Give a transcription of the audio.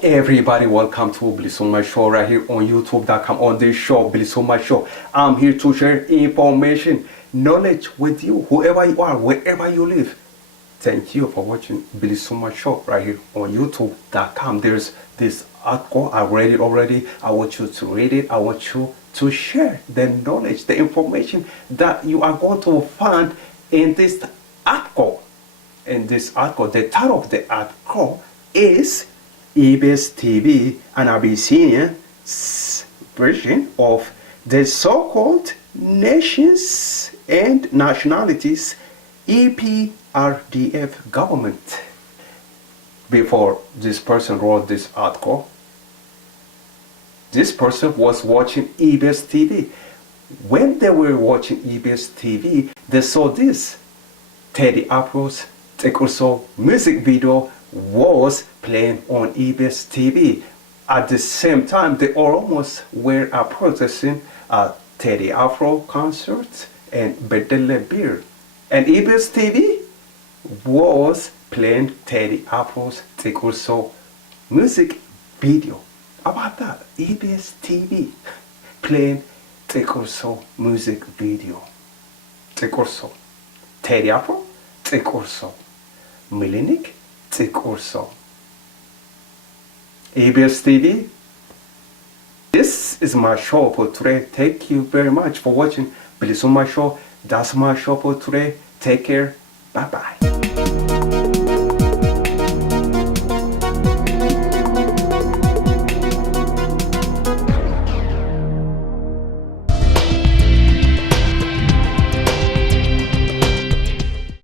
Hello everybody, welcome to BilisummaaShow right here on youtube.com. On this show, BilisummaaShow, I'm here to share information, knowledge with you, whoever you are, wherever you live. Thank you for watching BilisummaaShow right here on youtube.com. There's this article, I read it already. I want you to read it. I want you to share the knowledge, the information that you are going to find in this article. In this article, the title of the article is EBS TV, an Abyssinian version of the so-called nations and nationalities EPRDF government. Before this person wrote this article, this person was watching EBS TV. When they were watching EBS TV, they saw this. Teddy Afro's Tikure music video was playing on EBS TV. At the same time, the Oromos were protesting Teddy Afro concert and Bedele beer. And EBS TV was playing Teddy Afro's Tikure music video. How about that? EBS TV playing Tikure music video. Tikure, Teddy Afro, Tikure, Milinik, Tikure, EBS TV. This is my show for today. Thank you very much for watching BilisummaaShow. That's my show for today. Take care. Bye bye.